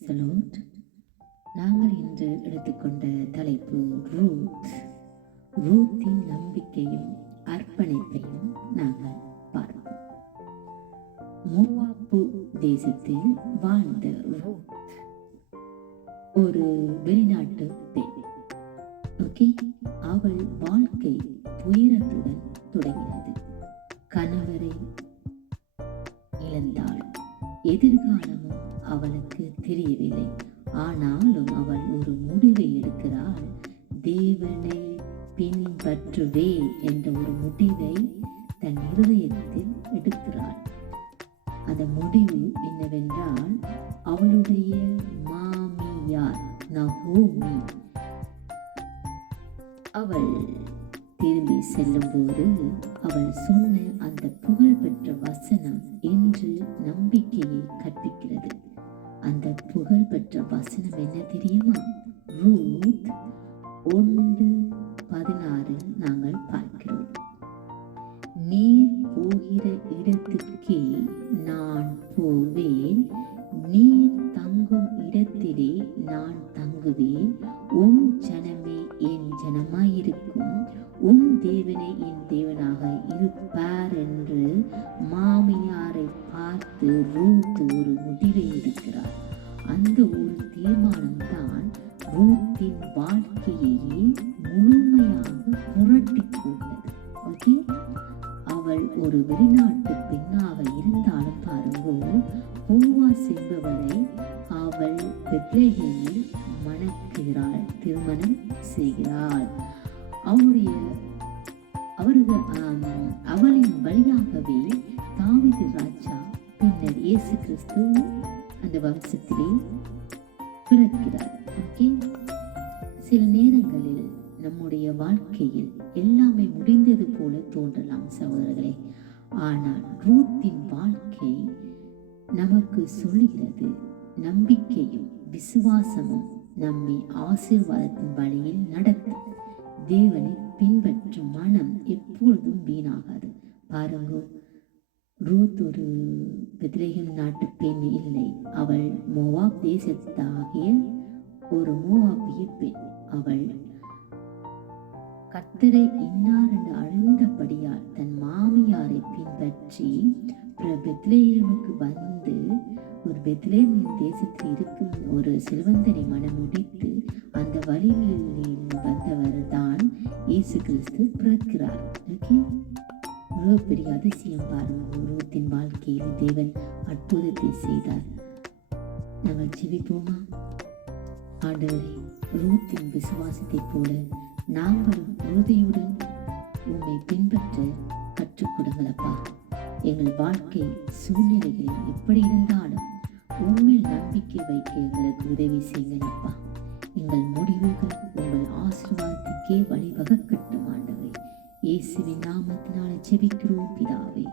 பிரைசலோட் நாங்கள் இன்று எடுத்துக்கொண்ட தலைப்பு ரூத் ரூத்தின் நம்பிக்கையும் அர்ப்பணிப்பையும் நாங்கள் பார்ப்போம். மூவாப்பு தேசத்தில் வாழ்ந்த ரூத் ஒரு வெளிநாட்டு பெண். ஓகே அவள் வாழ்க்கை துயரத்துடன் தொடங்கினது கணவரை இழந்தாள். எதிர்காலமும் அவளுக்கு தெரியவில்லை. ஆனாலும் அவள் ஒரு முடிவை எடுக்கிறாள். தேவனை பின்பற்றுவே என்ற ஒரு முடிவை தன் இருதயத்தில் எடுக்கிறாள். அந்த முடிவு என்னவென்றால் அவளுடைய மாமியார் நகோமி. அவள் திரும்பி செல்லும்போது அவள் சொன்ன அந்த புகழ்பெற்ற வசனம் இன்று நம்பிக்கையை கற்பிக்கிறது. அந்த புகழ்பெற்ற வசனம் என்ன தெரியுமா? ரூத் ஒன்று பதினாறில் நாங்கள் பார்க்கிறோம். நீர் போகிற இடத்துக்கே நான் போவேன். நீர் தங்கும் இடத்திலே நான் தங்குவேன். உம் ஜனமே என் ஜனமாயிருக்கும். உம் தேவனே என் தேவனாக இருப்பார் என்று மாமியாரை பார்த்து ரூத் ஒரு முடிவை எடுக்கிறார். ஒரு வெளிநாட்டு பெண்ணாக இருந்தாலும் பாருங்கோ பூவாஸ் என்பவரை அவள் பெத்லேஹேமில் மணக்கிறாள் திருமணம் செய்கிறாள். அவருடைய அவர்கள் அவளின் வழியாகவே தாவிது ராஜா பின்னர் இயேசு கிறிஸ்து அந்த வம்சத்திலே பிறக்கிறார். ஓகே? சில நேரங்களில் நம்முடைய வாழ்க்கையில் எல்லாமே முடிந்தது போல தோன்றலாம் சகோதரர்களே. ஆனால் ரூத்தின் வாழ்க்கை நமக்கு சொல்லுகிறது நம்பிக்கையும் விசுவாசமும் நம்மை ஆசீர்வாதத்தின் வழியில் நடத்தும். தேவனை பின்பற்றும் மனம் எப்பொழுதும் வீணாகாது. பாருங்க ரூத் ஒரு பெத்லேகம் நாட்டு பெண் இல்லை. அவள் மோவாப் தேசத்தாகிய ஒரு மோவாப்பிய பெண். அவள் கத்தரை இன்னார் என்று அழுந்தபடியால் தன் மாமியாரை பின்பற்றி பெத்லேமுக்கு வந்து ஒரு பெத்லேம் தேசத்தில் இருக்கும் ஒரு செல்வந்தனை மனமுடித்து அந்த வழியில் வந்தவர் தான் இயேசு கிறிஸ்து பிறக்கிறார். ஓகே? இவ்வளோ பெரிய அதிசயம் பாருங்க. உருவத்தின் வாழ்க்கையில் தேவன் அற்புதத்தை செய்தார். நாங்கள் ஜெபிப்போமா? ஆண்டவரே ரூத்தின் விசுவாசத்தைப் போல நாங்களும் உறுதியுடன் உண்மை பின்பற்ற கற்றுக் கொடுங்களப்பா எங்கள் வாழ்க்கை சூழ்நிலைகளில் எப்படி இருந்தாலும் உண்மையில் நம்பிக்கை வைக்க எங்களுக்கு உதவி செய்யுங்களப்பா எங்கள் முடிவுகள் உங்கள் ஆசீர்வாதத்துக்கே வழிவகுக்கட்டும் ஆண்டவை இயேசுவின் நாமத்தினால ஜெபிக்கிறோம் பிதாவே.